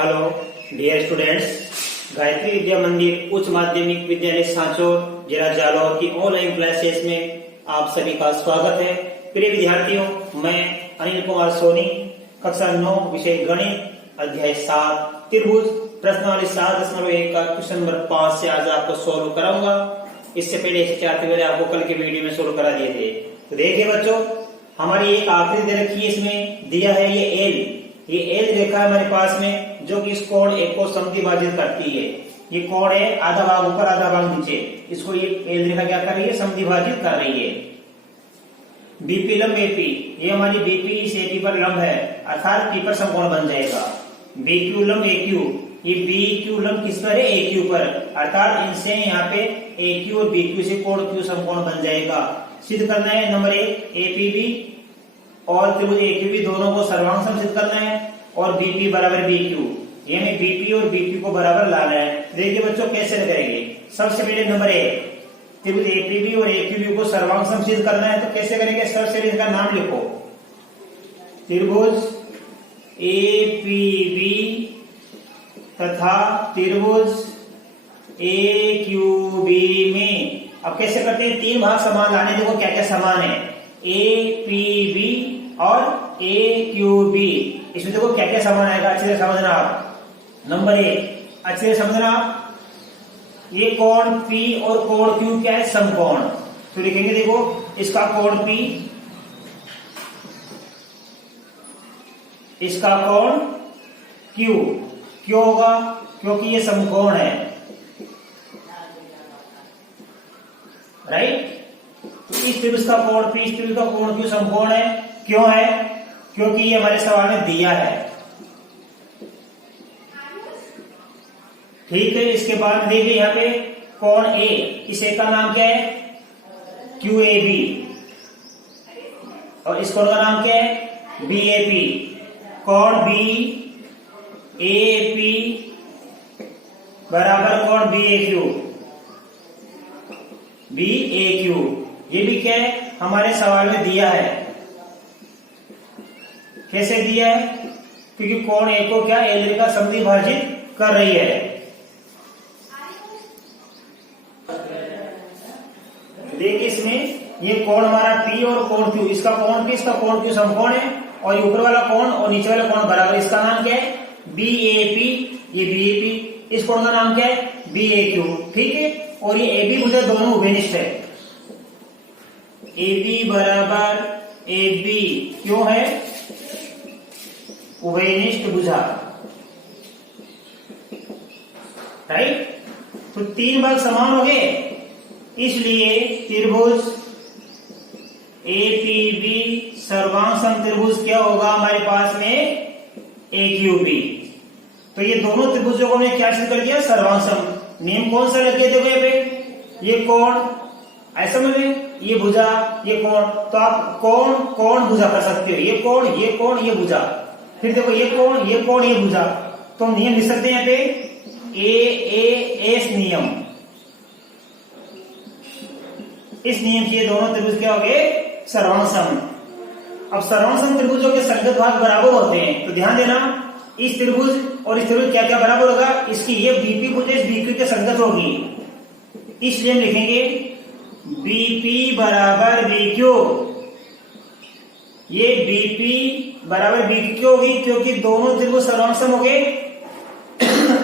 Hello dear students, Gayatri विद्या मंदिर उच्च माध्यमिक विद्यालय सांचौर जिला जालौर की ऑनलाइन क्लासेस में आप सभी का स्वागत है। प्रिय विद्यार्थियों, मैं अनिल कुमार सोनी, कक्षा 9 विषय गणित अध्याय 7 त्रिभुज प्रश्नावली 7.1 का क्वेश्चन नंबर 5 से आज आपको सोल्व कराऊंगा। इससे पहले 4 मैंने आपको कल के वीडियो में सोल्व करा दिए थे। तो देखिए बच्चों, हमारी एक आकृति दे रखी है, इसमें दिया है ये एल रेखा है हमारे पास में, जो कि इस कोण ए को समद्विभाजित करती है। ये कोण है, आधा भाग ऊपर आधा भाग नीचे, इसको ये एल रेखा क्या कर रही है, समद्विभाजित कर रही है। बीपी लंब एपी, ये हमारी बीपी इस एपी पर लंब है, अर्थात पी पर समकोण बन जाएगा। बीक्यू लंब एक्यू, ये बीक्यू लंब किस पर है, एक्यू पर, अर्थात इनसे यहाँ पे एक्यू और बीक्यू से कोण क्यू समकोण बन जाएगा। सिद्ध करना है नंबर 1 एपीबी और त्रिभुज एक्यूबी दोनों को सर्वांग सम सिद्ध करना है, और बीपी बराबर बीक्यू, यानी बीपी और बीक्यू को बराबर लाना है। देखिए बच्चों कैसे करेंगे। सबसे पहले नंबर 1 त्रिभुज एपीबी और एक्यूबी को सर्वांग सम सिद्ध करना है, तो कैसे करेंगे। सबसे पहले इसका नाम लिखो, त्रिभुज एपीबी तथा त्रिभुज एक्यूबी में अब कैसे करते हैं, 3 भाग समान लाने। देखो क्या क्या समान है, ए पी बी और ए क्यू बी, इसमें देखो क्या क्या समान आएगा, अच्छे से समझना आप। नंबर 1 अच्छे से समझना आप, ये कोण P और कोण Q क्या है, समकोण। तो लिखेंगे, देखो इसका कोण P, इसका कोण Q। क्यों होगा, क्योंकि ये समकोण है, राइट। तो इस त्रिभुज का कोण P, इस त्रिभुज का कोण Q समकोण है। क्यों है, क्योंकि ये हमारे सवाल में दिया है, ठीक है। इसके बाद देखिए यहाँ पे कोण A, इस A का नाम क्या है, QAB, और इस कोण का नाम क्या है, BAP। कोण BAP बराबर कोण BAQ, ये भी क्या है, हमारे सवाल में दिया है। कैसे दिया है, क्योंकि कोण ए को क्या एल रेखा समद्विभाजित कर रही है। देखिए इसमें ये कोण हमारा P और कोण Q, इसका कोण P, इसका कोण Q समकोण है, और ये ऊपर वाला कोण और नीचे वाला कोण बराबर। इसका नाम क्या है, BAP, ये BAP, इस कोण का नाम क्या है, BAQ, ठीक है। और ये AB भुजा दोनों उभयनिष्ठ है, AB बराबर AB क्यों है, उभयनिष्ठ भुजा, राइट। तो 3 भाग समान हो गए, इसलिए त्रिभुज एपीबी सर्वांग सम त्रिभुज क्या होगा हमारे पास में, एक्यूबी। तो ये दोनों त्रिभुजों को हमने क्या सिद्ध कर दिया, सर्वांग सम। नियम कौन सा लग गया, देखो यहाँ पे ये कोण ऐसा में, ये भुजा, ये कोण, तो आप कोण कोण भुजा कर सकते हो, ये कोण ये कोण ये भुजा, फिर देखो ये कोण ये कोण ये भुजा। तो नियम लिख सकते हैं यहाँ पे एस नियम। इस नियम से ये दोनों त्रिभुज क्या हो गए, सर्वांग सम। अब सर्वांग सम त्रिभुजों के संगत भाग बराबर होते हैं, तो ध्यान देना, इस त्रिभुज और इस त्रिभुज क्या क्या बराबर होगा, इसकी ये बीपी भुजा इस बीक्यू के संगत होगी, इसलिए हम लिखेंगे बीपी बराबर बीक्यू। ये बीपी बराबर बीक्यू क्यों होगी, क्योंकि दोनों त्रिभुज सर्वांग सम हो गए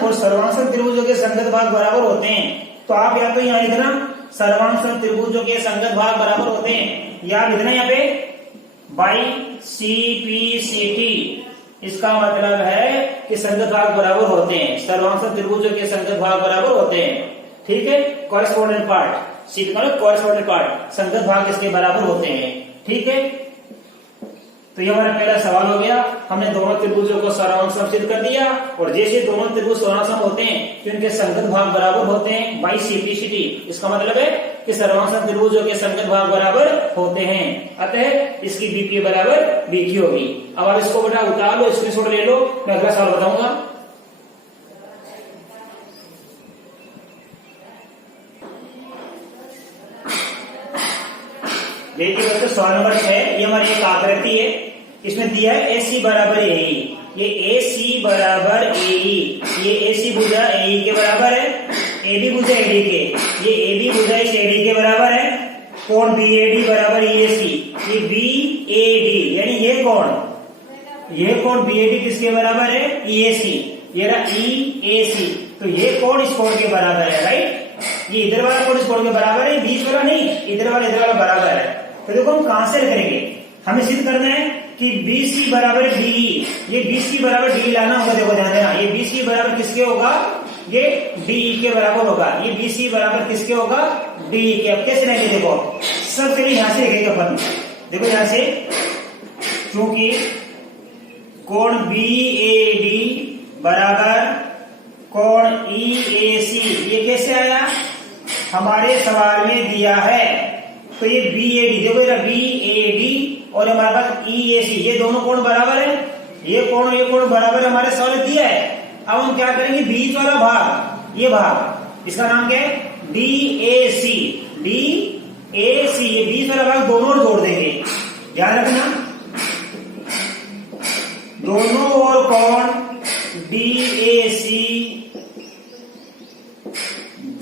और सर्वांग सम त्रिभुजों के संगत भाग बराबर होते हैं। तो आप या तो यहाँ लिखना सर्वांग सम त्रिभुजों के संगत भाग बराबर होते हैं, या लिखना यहाँ पे बाई CPCT। इसका मतलब है कि संगत भाग बराबर होते हैं, सर्वांग सम त्रिभुजों के संगत भाग बराबर होते हैं, ठीक है। कॉरेस्पॉन्डेंट पार्ट सीट करो, कॉरेस्पॉन्डेंट पार्ट संगत भाग इसके बराबर होते हैं, ठीक है। तो ये हमारा पहला सवाल हो गया, हमने दोनों त्रिभुजों को सर्वांग सम सिद्ध कर दिया, और जैसे दोनों त्रिभुज सर्वांग सम होते हैं तो इनके संगत भाग बराबर होते हैं बाई CPCT। इसका मतलब है कि सर्वांग सम त्रिभुजों के संगत भाग बराबर होते हैं, अतः इसकी बीपी बराबर BQ होगी। अब आप इसको बेटा उतार लो, स्क्रीनशॉट ले लो, मैं अगला सवाल बताऊंगा। देखिए बच्चों, सवाल नंबर 6, ये हमारी एक आकृति है, इसमें दिया है AC बराबर AE, ये AC बराबर AE, ये AC भुजा AE के बराबर है, AB भुजा AD के, ये AB भुजा इस AD के बराबर है, कोण BAD बराबर EAC, ये BAD यानी ये कोण BAD किसके बराबर है? EAC, ये रहा EAC, तो ये कोण इस कोण के बराबर है, राइट? ये इधर वाला कोण इस कोण के बराबर है, बीच वाला नहीं, इधर वाला बराबर है। तो देखो हम कहां से करेंगे, हमें सिद्ध करना है कि BC बराबर DE, ये BC बराबर DE लाना होगा। देखो ध्यान देना, ये BC बराबर किसके होगा? ये DE के बराबर होगा। ये BC बराबर किसके होगा? DE के। अब कैसे लेंगे देखो, सब पहले यहां से लिखेंगे अपन। देखो यहां से, क्योंकि कोण BAD बराबर कोण EAC, ये कैसे आया? हमारे सवाल में दिया है। तो ये BAD, देखो ये BAD और हमारे पास EAC, ये दोनों कोण बराबर है, ये कोण बराबर हमारे सवाल में दिया है। अब हम क्या करेंगे, बीच वाला भाग, ये भाग, इसका नाम क्या है? DAC, ये बीच वाला भाग दोनों ओर जोड़ देंगे। ध्यान रखना, दोनों ओर कोण DAC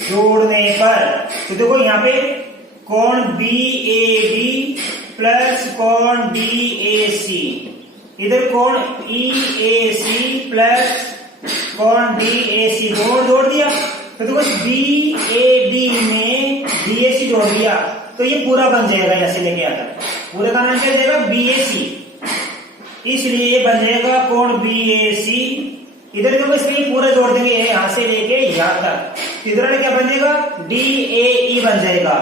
जोड़ने पर, तो देखो यहाँ पे कोण BAD प्लस कोण DAC, इधर कोण EAC प्लस कोण DAC जोड़ दिया। तो देखो BAD में DAC जोड़ दिया, तो ये पूरा बन जाएगा। ऐसे लेके आता, पूरे का नाम क्या जाएगा? BAC। इसलिए ये बन जाएगा कोण BAC। इधर देखो इसमें पूरा जोड़ देंगे, यहां से लेके यहां तक, इधर क्या बन जाएगा? DAE बन जाएगा,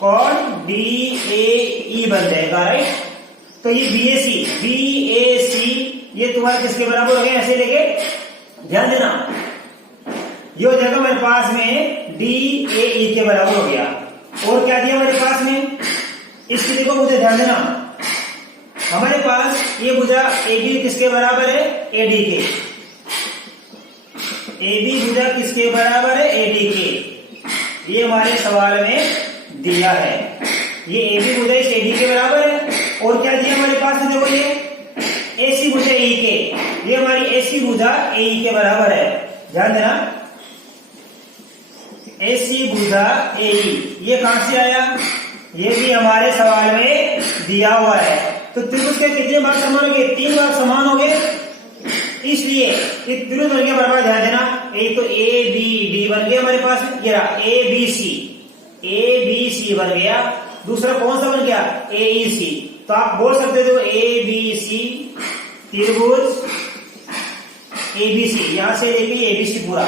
कोण DAE बन जाएगा, राइट? तो ये BAC ये तुम्हारा किसके बराबर हो गया? ऐसे लेके ध्यान देना, ये हो जाएगा मेरे पास में DAE के बराबर हो गया। और क्या दिया मेरे पास में? इसकी देखो मुझे ध्यान देना, हमारे पास ये भुजा AB किसके बराबर है? AD के। AB भुजा किसके बराबर है? AD के। ये हमारे सवाल में दिया है, ये AB भुजा इस AD के बराबर है। और क्या दिया हमारे पास? देखो ये AC भुजा AE के, ये हमारी AC भुजा AE के बराबर है। ध्यान देना, AC भुजा AE, ये कहां से आया? ये भी हमारे सवाल में दिया हुआ है। तो त्रिभुज के कितने भाग समान हो गए? 3 भाग समान हो गए। इसलिए ये त्रिभुज बन गया बराबर। ध्यान देना, एक तो ABD बन गया हमारे पास, ये रहा ABC बन गया। दूसरा कौन सा बन गया? AEC। तो आप बोल सकते हो ABC त्रिभुज ABC, यहां से लेके ABC पूरा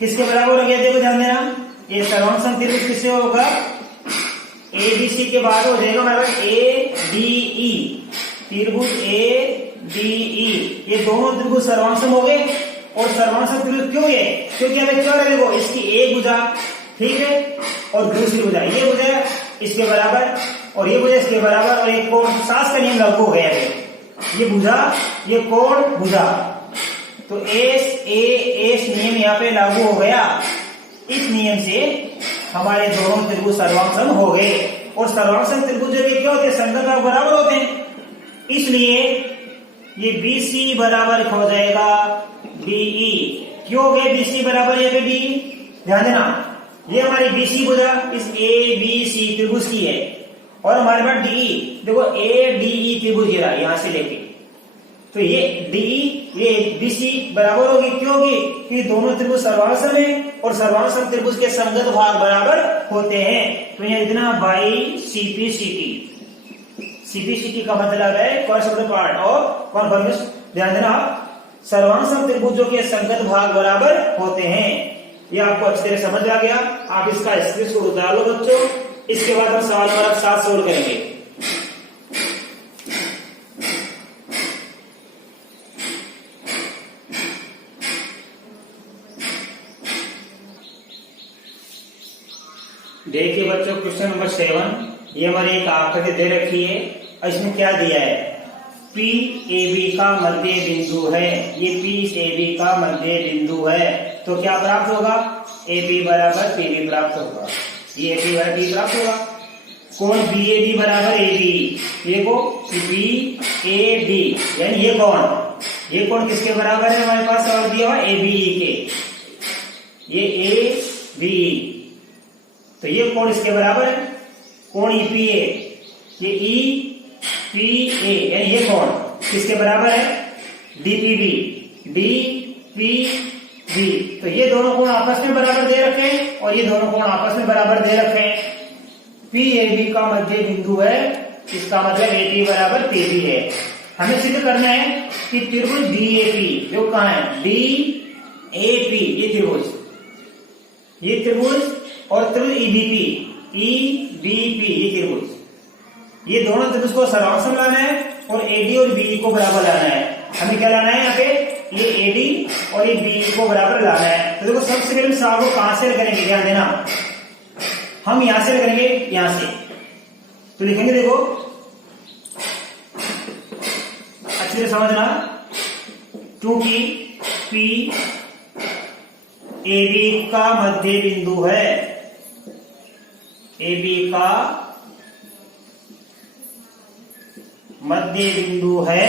किसके बराबर हो गया? देखो ध्यान देना, ये सर्वांग त्रिभुज किससे होगा? ABC के बाद हो जाएगा हमारे पास ADE, त्रिभुज ADE। ये दोनों त्रिभुज सर्वांग हो गए। और सर्वांग त्रिभुज क्यों है? क्योंकि हमें क्या देखो, इसकी एक भुजा, ठीक है, और दूसरी भुजा, ये भुजा इसके बराबर और ये भुजा इसके बराबर, और एक कोण, सास का नियम लागू हो गया है। ये भुजा, ये कोण, भुजा, तो SAS नियम यहाँ पे लागू हो गया। इस नियम से हमारे दोनों त्रिभुज सर्वांग हो गए। और सर्वांग त्रिभुज जो क्या होते हैं? संगत भाग बराबर होते हैं। इसलिए ये BC बराबर हो जाएगा DE। क्यों हो गया BC बराबर यहाँ पे DE? ध्यान देना, ये हमारी BC भुजा इस ABC त्रिभुज की है, और हमारे पास DE, देखो ADE त्रिभुज यहां से लेके, तो ये DE ये BC बराबर होगी। क्यों होगी? कि दोनों त्रिभुज सर्वांग है, और सर्वांग त्रिभुज के संगत भाग बराबर होते हैं। तो यहाँ इतना बाई CPCT का मतलब है कॉन्सेप्ट पार्ट और कॉन्फर्मेशन। ध्यान देना, सर्वांग त्रिभुजों के संगत भाग बराबर होते हैं। ये आपको अच्छी तरह समझ आ गया। आप इसका स्क्रीनशॉट उतार लो बच्चों। इसके बाद हम सवाल नंबर 7 सोल्व करेंगे। देखिए बच्चों, क्वेश्चन नंबर 7, ये हमारी एक आकृति दे रखी है और इसमें क्या दिया है? PAB का मध्य बिंदु है। ये PAB का मध्य बिंदु है, तो क्या प्राप्त होगा? AB बराबर PB प्राप्त होगा। ये AB बराबर PB प्राप्त होगा। कोण BAD बराबर AB, ये को BAD, यानी ये कोण, ये कोण किसके बराबर है? हमारे पास सवाल दिया हुआ ABE के, ये ABE, तो ये कोण इसके बराबर है, कोण EPA, ये EPA, यानी ये कोण किसके बराबर है? DPB, DPB, तो ये दोनों कोण आपस में बराबर दे रखे हैं और ये दोनों कोण आपस में बराबर दे रखे हैं। PAB का मध्य बिंदु है, इसका मतलब AP बराबर PB है। हमें सिद्ध करना है कि त्रिभुज DAP जो कहां है? DAP, ये त्रिभुज और त्रिभुज EBP, ये त्रिभुज, ये दोनों त्रिभुज को सर्वांग लाना है और AD और BE को बराबर लाना है। हमें क्या लाना है? यहाँ पे ये AD और ये BE को बराबर लाना है। तो देखो सबसे पहले सवाल को कहां से करेंगे, ध्यान देना, हम यहां से करेंगे, यहां से, तो लिखेंगे, देखो अच्छे से समझना, क्योंकि AB का मध्य बिंदु है, AB का मध्य बिंदु है,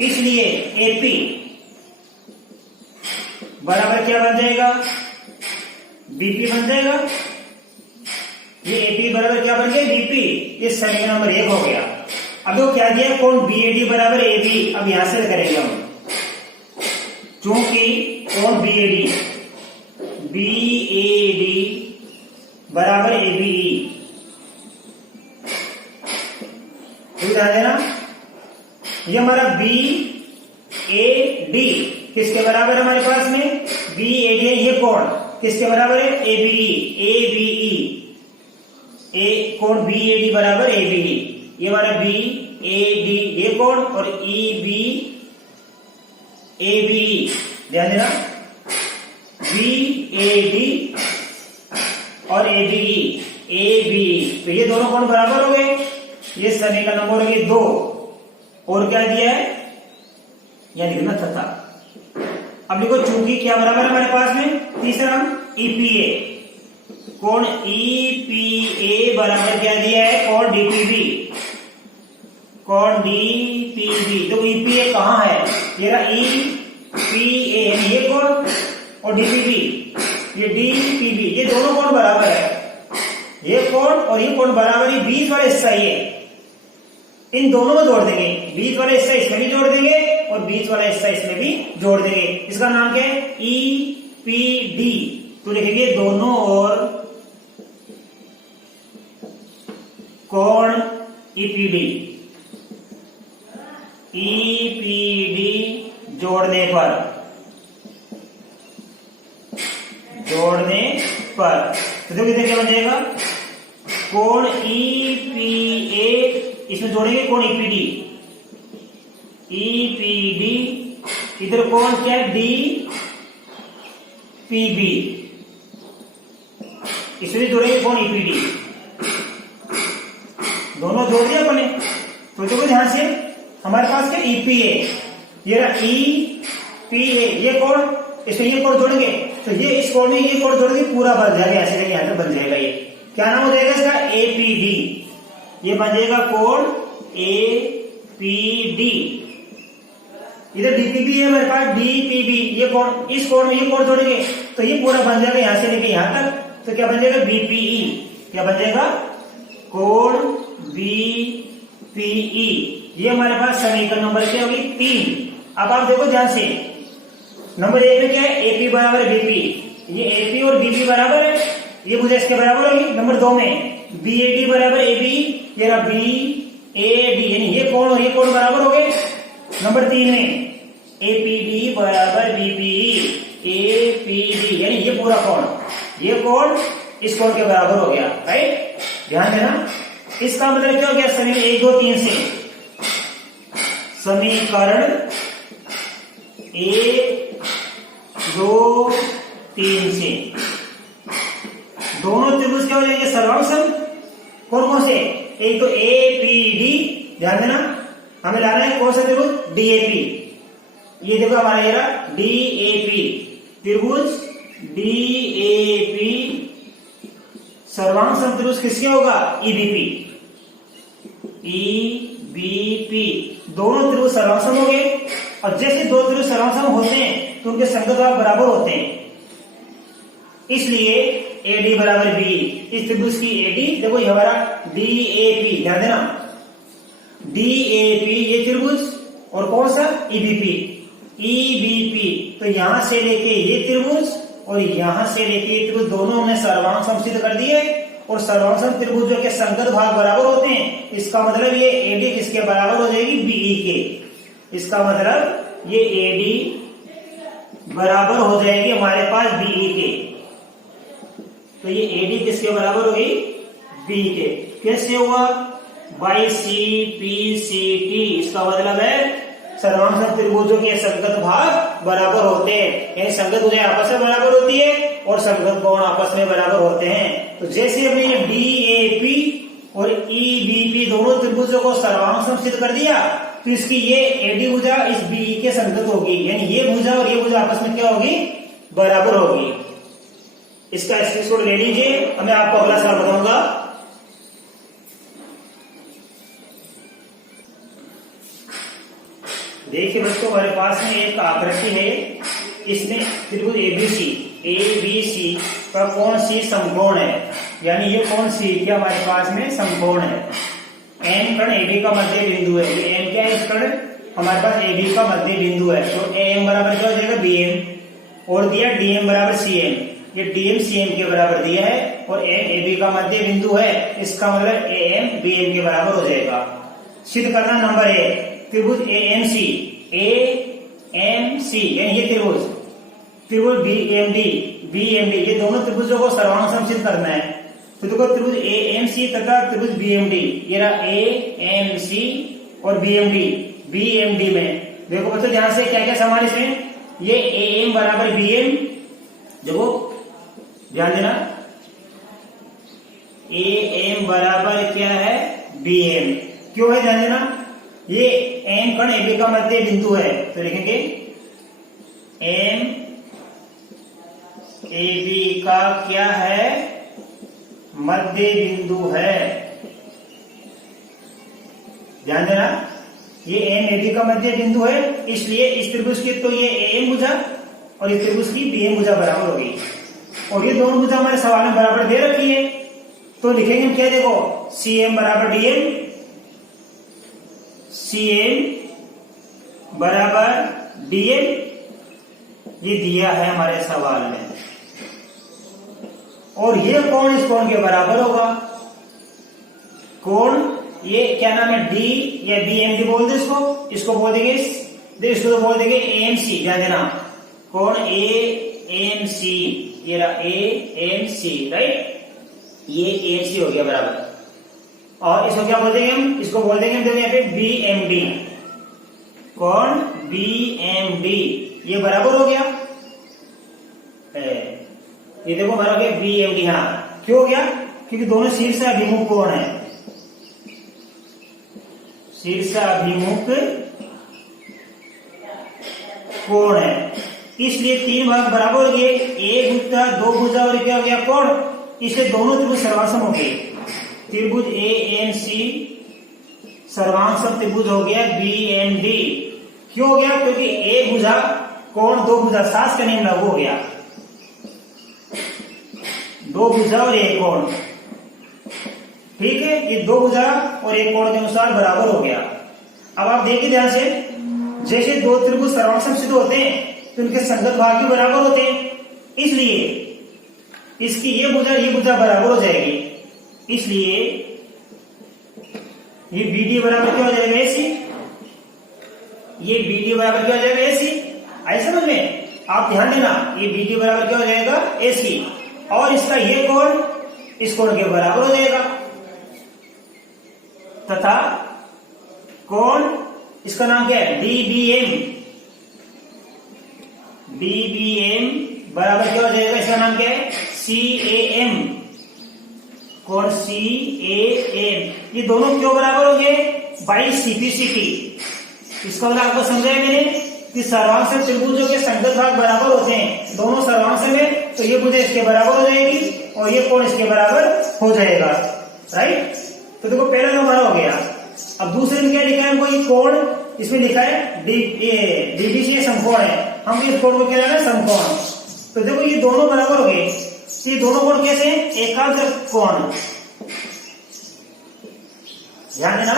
इसलिए AP बराबर क्या बन जाएगा? BP बन जाएगा। ये AP बराबर क्या बन गया? BP। ये समीकरण नंबर 1 हो गया। अब वो क्या दिया? कोण BAD बराबर AB, अब यहां से करेंगे हम, क्योंकि कोण BAD बराबर ABE, ध्यान देना, ये हमारा BAD किसके बराबर है? हमारे पास में BAD, ये कोण किसके बराबर है? ABE, कोण BAD बराबर ABE, ये हमारा BAD ये कोण और ABE, ध्यान देना, BAD और ABE, तो ये दोनों कोण बराबर हो गए। ये समीकरण नंबर हो गए 2। और क्या दिया है? यह लिखना तथा। अब देखो चूंकि क्या बराबर है हमारे पास में? तीसरा EPA, कोण EPA बराबर क्या दिया है? कोण DPB, कोण DPB, तो EPA कहां है? ये रहा EPA, ये कोण और DPB, ये DPB, ये दोनों कोण बराबर है, ये कोण और ये कोण बराबर, ही बीच वाला हिस्सा ये, इन दोनों में जोड़ देंगे, बीच वाला हिस्सा इसमें भी जोड़ देंगे और बीच वाला हिस्सा इसमें भी जोड़ देंगे। इसका नाम क्या है? EPD, तो लिखेंगे दोनों ओर कोण EPD जोड़ने पर तो देखो इधर क्या बन जाएगा? कोण EPA, इसमें जोड़ेंगे कोण EPD, इधर कोण क्या है? DPB, इसमें जोड़ेंगे कोण EPD, दोनों जोड़ दिया अपने। तो देखो ध्यान से, हमारे पास क्या? EPA, ये रहा EPA, ये कोण, इसमें ये कोण जोड़ेंगे, तो ये इस कोण में ये कोण जोड़ेंगे, पूरा बन जाएगा, ऐसे नहीं यहां बन जाएगा। ये क्या नाम हो जाएगा इसका? APD, ये बन जाएगा कोण APD। इधर DPB है हमारे पास, DPB, ये कोण, इस कोण में ये कोण जोड़ेंगे तो ये पूरा बन जाएगा यहां से लेके यहां तक, तो क्या बन जाएगा? BPE, क्या बन जाएगा? कोण BPE। ये हमारे पास समीकरण नंबर क्या होगी? 3। अब आप देखो ध्यान से, नंबर 1 में क्या है? AP बराबर BP, ये AP और BP बराबर है, ये मुझे इसके बराबर होगी। नंबर 2 में BAD बराबर ABE, ये रहा BAD, यानी ये कोण और ये कोण बराबर हो गए। नंबर 3 में APD बराबर BPE, APD, यानी ये पूरा कोण, ये कोण इस कोण के बराबर हो गया, राइट? ध्यान देना, इसका मतलब क्या हो गया? समीकरण 1, 2, 3 से, समीकरण 1, 2, 3 से दोनों त्रिभुज क्या हो जाएंगे? सर्वांग। कौन कौन से? एक तो APD, ध्यान देना, हमें लाना है कौन सा त्रिभुज? DAP, ये देखो हमारा ये रहा DAP, त्रिभुज DAP सर्वांग समत्रिभुज किसके होगा? EBP, दोनों त्रिभुज सर्वांग हो गए। और जैसे दो त्रिभुज सर्वांग होते हैं तो उनके संगत भाग बराबर होते हैं, इसलिए AD बराबर BE। इस त्रिभुज की AD देखो ये हमारा DAP, ध्यान देना, DAP ये त्रिभुज, और कौन सा EBP। तो यहां से लेके ये त्रिभुज और यहां से लेके ये त्रिभुज दोनों हमने सर्वांग सिद्ध कर दिए, और सर्वांग त्रिभुजों के संगत भाग बराबर होते हैं। इसका मतलब ये AD किसके बराबर हो जाएगी, BE के। इसका मतलब ये AD बराबर हो जाएगी हमारे पास BE के। तो ये AD किसके बराबर होगी, BE के। कैसे हुआ, बाई CPCT। इसका मतलब है सर्वांग त्रिभुजों के संगत भाग बराबर होते हैं, यानी संगत भुजाएं आपस में बराबर होती है और संगत कोण आपस में बराबर होते हैं। तो जैसे हमने ये DAP और EBP दोनों त्रिभुजों को सर्वांग सिद्ध कर दिया, तो इसकी ये AD भुजा इस BE के संगत होगी, यानी ये भुजा और ये भुजा आपस में क्या होगी, बराबर होगी। इसका स्क्रीनशॉट ले लीजिए, मैं आपको अगला सवाल बताऊंगा। देखिए बच्चों, हमारे पास में एक आकृति है, इसमें त्रिभुज ABC का कोण C समकोण है, यानी ये कोण C क्या हमारे पास में समकोण है। M कर्ण AB का मध्य बिंदु है, ये M क्या है, इस कर्ण हमारे पास AB का मध्य बिंदु है, तो AM बराबर क्या हो जाएगा, BM, और दिया DM बराबर CM, ये DM CM के बराबर दिया है, और M AB का मध्य बिंदु है, इसका मतलब AM BM के बराबर हो जाएगा। सिद्ध करना नंबर 1, त्रिभुज AMC यानी ये त्रिभुज BMD ये दोनों त्रिभुजों को सर्वांग सिद्ध करना है। तो देखो त्रिभुज AMC तथा त्रिभुज BMD, ये रहा AMC और BMD में देखो बच्चों ध्यान से क्या क्या समान इसमें, ये AM बराबर BM, देखो ध्यान देना, AM बराबर क्या है, BM। क्यों है, ध्यान देना, ये M कर्ण AB का मध्य बिंदु है, तो लिखेंगे M AB का क्या है, मध्य बिंदु है। ध्यान देना, ये M AB का मध्य बिंदु है, इसलिए इस त्रिभुज की तो ये AM भुजा और इस त्रिभुज की BM भुजा बराबर होगी, और ये दोनों भुजा हमारे सवाल में बराबर दे रखी है, तो लिखेंगे क्या, देखो CM बराबर DM, CM बराबर DM, ये दिया है हमारे सवाल में, और ये कोण इस कोण के बराबर होगा। कोण ये क्या नाम है, D या BMD बोल दे इसको बोल देंगे, इसको तो बोल देंगे AMC। ध्यान देना, कोण AMC, ये रहा AMC, राइट, ये AMC हो गया बराबर। और इसको क्या बोल देंगे हम, इसको बोल देंगे हम, देखो यहाँ पे BMD, कौन BMD, ये बराबर हो गया, ये देखो हमारा हो गया BMD। हाँ, क्यों हो गया, क्योंकि दोनों शीर्ष अभिमुख कोण है, शीर्ष अभिमुख कोण है, इसलिए तीन भाग बराबर हो गए, एक भुजा दो भुजा और क्या हो गया कोण, इसलिए दोनों त्रिभुज सर्वांग हो गए। त्रिभुज AMC सर्वांग त्रिभुज हो गया BMD। क्यों हो गया, क्योंकि एक भुजा कोण दो भुजा, सास का नियम लागू हो गया, दो भुजा और एक कोण, ठीक है, ये दो भुजा और एक कोण के अनुसार बराबर हो गया। अब आप देखिए ध्यान से, जैसे दो त्रिभुज सर्वांग सिद्ध होते हैं तो उनके संगत भाग भी बराबर होते हैं, इसलिए इसकी ये भुजा बराबर हो जाएगी, इसलिए ये BD बराबर क्या हो जाएगा AC, ये BD बराबर क्या हो जाएगा AC। आई समझ में, आप ध्यान देना, ये BD बराबर क्या हो जाएगा AC, और इसका ये कोण इस कोण के बराबर हो जाएगा, तथा कोण इसका नाम क्या है DBM बराबर क्या हो जाएगा, इसका नाम क्या है CAM, कोण CAM। ये दोनों क्यों बराबर हो गए, बाई CPCT। इसका मतलब आपको समझाया मैंने कि सर्वांग त्रिभुजों के संगत भाग बराबर होते हैं, दोनों सर्वांग में, तो ये भुजा इसके बराबर हो जाएगी और ये कोण इसके बराबर हो जाएगा, राइट। तो देखो पहला नंबर हो गया। अब दूसरे में क्या लिखा है हमको, ये कोण इसमें लिखा है डीबीसी समकोण है, हम इस कोण को क्या लेना समकोण। तो देखो ये दोनों बराबर हो गए, ये दोनों कोण कैसे हैं? एकांतर कोण। ध्यान देना,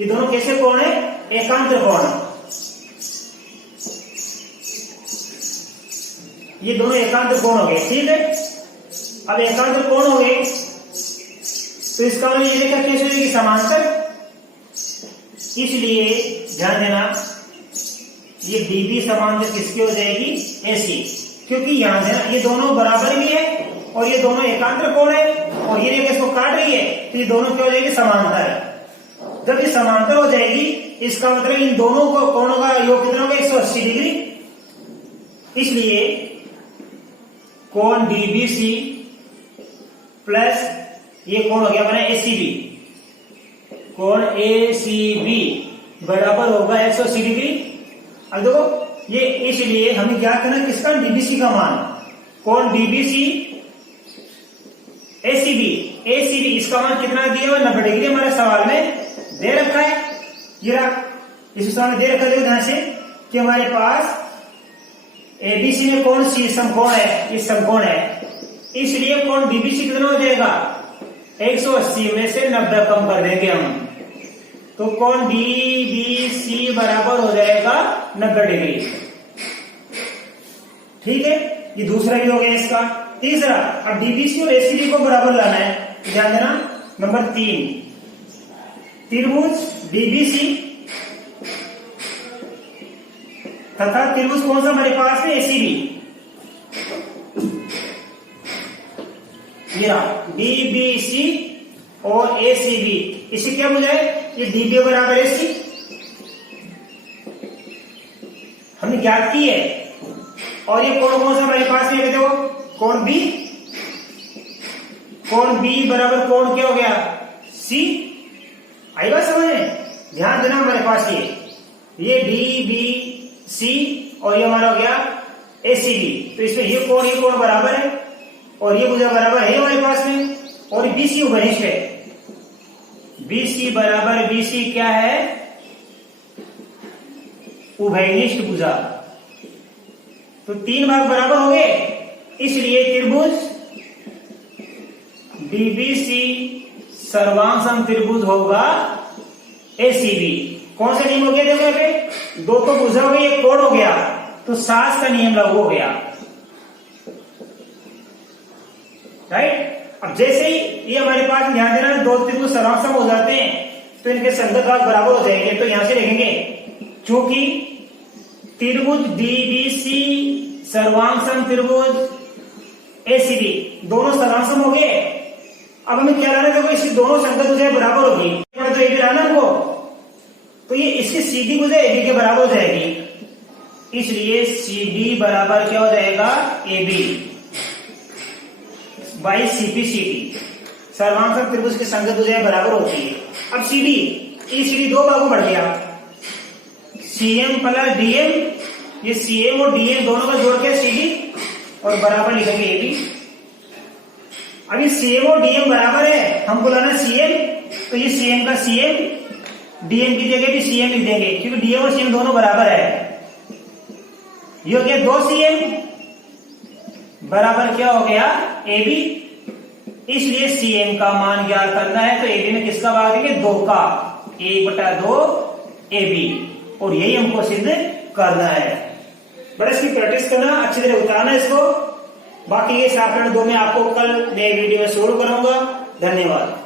ये दोनों कैसे कोण है? एकांतर कोण। ये दोनों एकांतर कोण हो गए, ठीक है। अब एकांतर कोण हो गए तो इसका मतलब ये रेखा कैसे होगी? समांतर। इसलिए ध्यान देना, ये डीबी समांतर किसकी हो जाएगी? एसी। क्योंकि यहां देना ये दोनों बराबर भी है और ये दोनों एकांतर कोण है और ये रेखा इसको काट रही है, तो ये दोनों क्या हो जाएगी? समांतर है। जब ये समांतर हो जाएगी इसका मतलब इन दोनों को कोणों का योग कितना होगा? 180 डिग्री। इसलिए कोण डीबीसी प्लस ये कोण हो गया अपना एसीबी, कोण एसीबी बराबर होगा 180 डिग्री। अब देखो ये, इसलिए हमें ज्ञात करना किसका? डीबीसी का मान। कोण डीबीसी एसीबी, एसीबी इसका मान कितना दिया हुआ? 90 डिग्री हमारे सवाल में दे रखा है। ये इस सवाल में दे रखा है ध्यान से कि हमारे पास एबीसी में कौन सी समकोण है? इस समकोण है, इसलिए कोण डीबीसी कितना हो जाएगा? 180 में से 90 कम कर देंगे हम, तो कोण डीबीसी बराबर हो जाएगा 90 डिग्री। ठीक है, ये दूसरा भी हो गया इसका। तीसरा, अब डीबीसी और एसीबी को बराबर लाना है। ध्यान देना, नंबर 3, त्रिभुज डीबीसी तथा त्रिभुज कौन सा हमारे पास है? एसीबी। डीबीसी और एसीबी, इसे क्या बोला है? ये डीबी बराबर एसी हमने ज्ञात की है। और ये कोण कौन सा हमारे पास है? देखो कोण बी, कोण बी बराबर कोण क्या हो गया? सी। आई बात समझ में? ध्यान देना, हमारे पास ये डीबीसी और ये हमारा हो गया एसीबी। तो इसमें ये कोण बराबर है और ये भुजा बराबर है हमारे पास में, और बीसी उभयनिष्ठ है। बीसी बराबर बीसी क्या है? उभयनिष्ठ भुजा। तो 3 भाग बराबर हो गए, इसलिए त्रिभुज डीबीसी सर्वांग त्रिभुज होगा एसीबी। कौन सा नियम हो गया? देखो यहाँ पे 2 तो भुजा हो गई, एक कोण हो गया, तो सास का नियम लागू हो गया। राइट। अब जैसे ही ये हमारे पास ध्यान देना 2 त्रिभुज सर्वांग हो जाते हैं तो इनके संगत भाग बराबर हो जाएंगे। तो यहां से लिखेंगे चूंकि त्रिभुज डीबीसी सर्वांग त्रिभुज एसीबी दोनों सर्वांग हो गए। अब हमें क्या लाना है? देखो इसकी दोनों संगत भुजाएं बराबर होगी, तो एबी लाना हमको, तो ये इसकी सीडी भुजा एबी के बराबर हो जाएगी। इसलिए सीडी बराबर क्या हो जाएगा? AB by CP. सर्वांग त्रिभुज की संगत भुजाएं बराबर होती है। अब सीडी, ये सीडी 2 भागों बढ़ गया, सीएम प्लस डीएम। ये सीएम और डीएम दोनों का जोड़ के सीडी और बराबर लिखेंगे एबी। अब ये सीएम और डीएम बराबर है, हमको लाना सीएम, तो ये सीएम का सीएम, डीएम की जगह भी सीएम लिख देंगे क्योंकि डीएम और सीएम दोनों बराबर है। ये हो गया 2 सीएम बराबर क्या हो गया? एबी। इसलिए सीएम का मान ज्ञात करना है तो एबी में किसका भाग देंगे? 2 का, 1/2 एबी, और यही हमको सिद्ध करना है। बस इसकी प्रैक्टिस करना, अच्छी तरह उतारना इसको। बाकी ये समीकरण 2 में आपको कल नए वीडियो में सोल्व करूंगा। धन्यवाद।